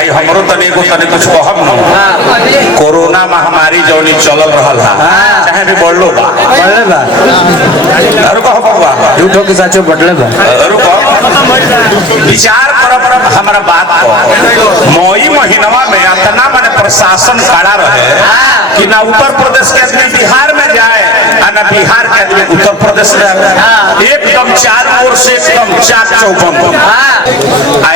भाई हमरो तने को तने कुछ कहब न। कोरोना महामारी जौनी चलल रहल है चाहे भी बढ़लो बा अरु कहो बा झूठो के साचो बढ़ले बा अरु कहो विचार करब हमारा बात को मई महीनवा में इतना माने प्रशासन खड़ा रहे कि ना उत्तर प्रदेश के आदमी बिहार में जाए और ना बिहार के आदमी उत्तर प्रदेश में एकदम चारों ओर से एकदम चाक चौबंद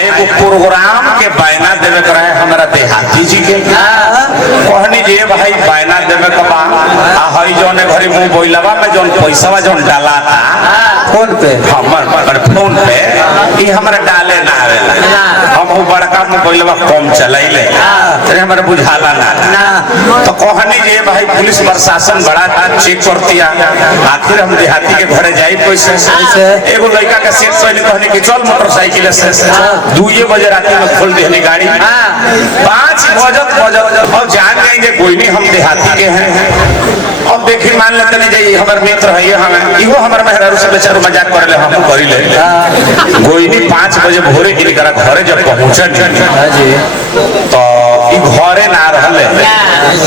एगो प्रोग्राम के बायना देवे के रहे हमारा देहाती जी के कहनी जे भाई बायना देवे के बा आ हई जौन घरे मुंह बोइलवा में जौन पैसावा जौन डाला था फोन पे हमर फोन पे ई हमरा डाले ना आवेला हम वो बड़का मुंह बोइलवा कम चलाइले तेरे हमरा बुझाला ना तो कहनी जे भाई पुलिस प्रशासन बड़ा चेक करतिया आखिर हम देहाती के घरे जाई पैसे एगो लड़का के सेट पहले कहने कि चल मोटरसाइकिल से 2 बजे रात में खोल देनी गाड़ी 5 बजत अब जान जाएंगे कोई नहीं हम देहाती के हैं अब देखी मान लेते नहीं जाइए हमारे मित्र है ये हमें इहो हमारे मेहरारू से बेचारू मजाक करे ले हम करी ले कोई नहीं 5 बजे भोरे की निकरा घरे जब पहुंचन तो ई घरे ना रहले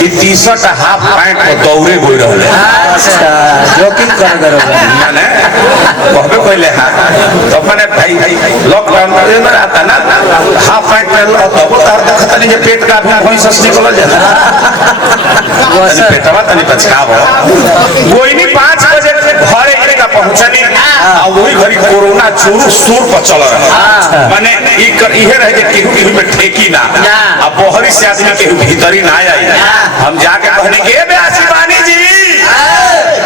ई टी-शर्ट हाफ पैंट में दौड़े गोई रहले अच्छा जोकिंग कर माने कहबे कहले हां तो माने भाई लॉकडाउन में आता ना हाफ पैंट में तो तार देखता नहीं जे पेट का भी कोई सस्ती निकल जाला पेटवा तनी बचकावो कोई नहीं 5 बजे घरे इनका पहुंचनी आ वही घड़ी कोरोना चूर सूर पर चल रहा माने इहे रहे जे केहू में ठेकी ना अब बहरी से आदमी के भीतरी ना आई हम जाके कहने के बेआसी बानी जी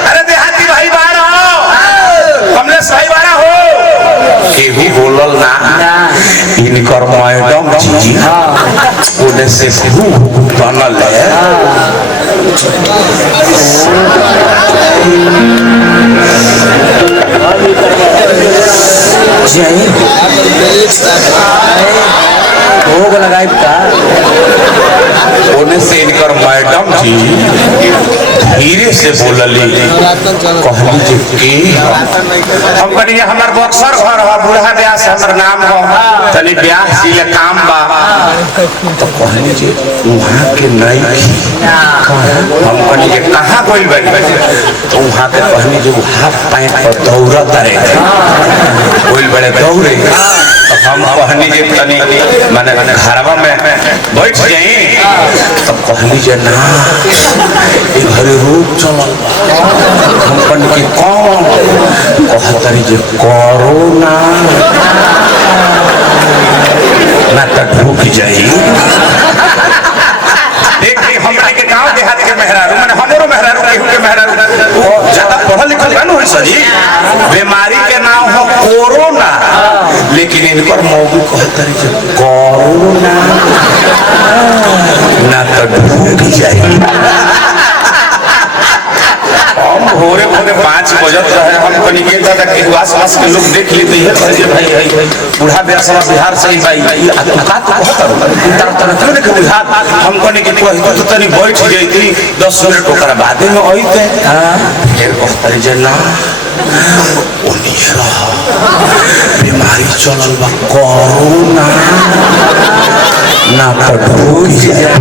अरे देहाती भाई बारा हो कमलेश भाई बारा हो केहू बोलल ना इनकर मैडम जी ओने से बनल है भोग लगाई ओने से इनकर मैडम जी धीरे से बोलली कहली जे के हम कहनी हमर बक्सर घर है बूढ़ा ब्यास हमर नाम हो तनी ब्यास जी ले काम बा तो कहनी जे वहां के नहीं हम कहनी जे कहां गइल बानी तो वहां के कहनी जे हाफ पैंट पर दौड़त रहे कोई बड़े दौड़े हम कहनी जे तनी माने घरवा में बैठ जाई तब कहनी जे ना ई घरे रोग चलल हम कहनी कि कौन कहतरी जे कोरोना ना त ढूक जाई देखी हमरा के गांव देहात के मेहरारू माने हमरो मेहरारू केहू के मेहरारू ज्यादा पढ़ल लिखल बा न होई सजी बीमारी के नाम हो कोरोना लेकिन इनकर मौजू कहतरी जे कोरोना ना त ढूक जाई हम भोरे भोरे 5 बजत रहे हम कनी के दादा के आस-पास के लोग देख लेते हैं कहे भाई बूढ़ा ब्यासवा बिहार से ही भाई का तो कहत तरह क्यों नहीं बुझा हम कनी के कहि तो तनी बैठ जइती 10 मिनट ओकरा बाद में आइते फिर कहतरी जे ना ओनी रहा बीमारी चलल बा कोरोना ना त ढूक जाए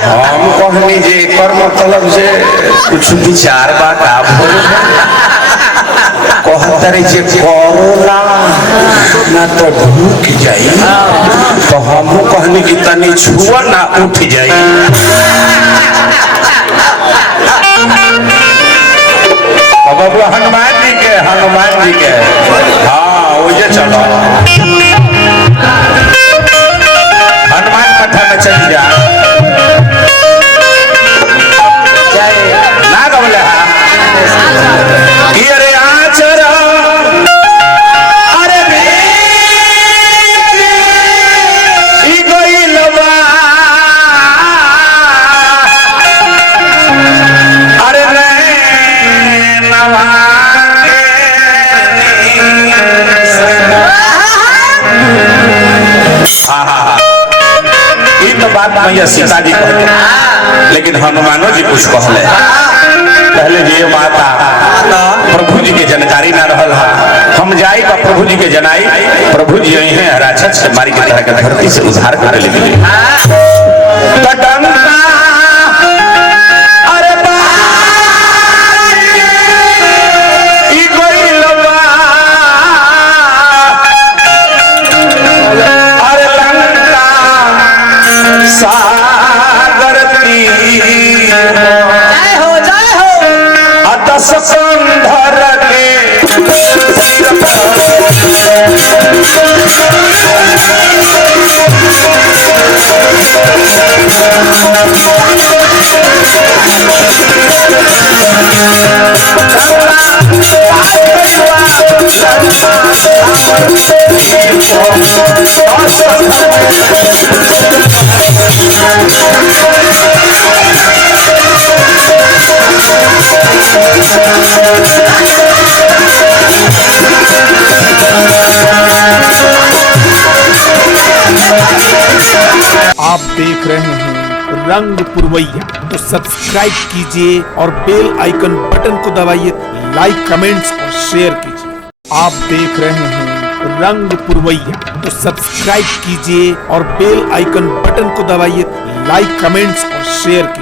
हम कहनी जे कर मतलब जे कुछ विचार बा का कहतरे जे कोरोना ना तो ढूक जाई तो हम कहनी कि तनी छुआ ना उठ जाई बाबा हनुमान जी के हाँ ओजे चलो हनुमान कथा में चल जा ना गवले अरे आचरा अरे गइलबा अरे नवा बात मैया सीता जी कहते लेकिन हनुमानो जी कुछ कहले पहले जे माता प्रभु जी के जानकारी ना रहल हा हम जाई बा प्रभु जी के जनाई प्रभु जी यही है राक्षस से मारी के तरह के धरती से उद्धार कर ले दिए कटंगा अरे ई गोइलवा अरे लंका सागर जय हो अतस संधर के आप देख रहे हैं रंग पुरवैया, तो सब्सक्राइब कीजिए और बेल आइकन बटन को दबाइए, लाइक कमेंट्स और शेयर कीजिए। आप देख रहे हैं रंग पुरवैया, तो सब्सक्राइब कीजिए और बेल आइकन बटन को दबाइए, लाइक कमेंट्स और शेयर कीजिए।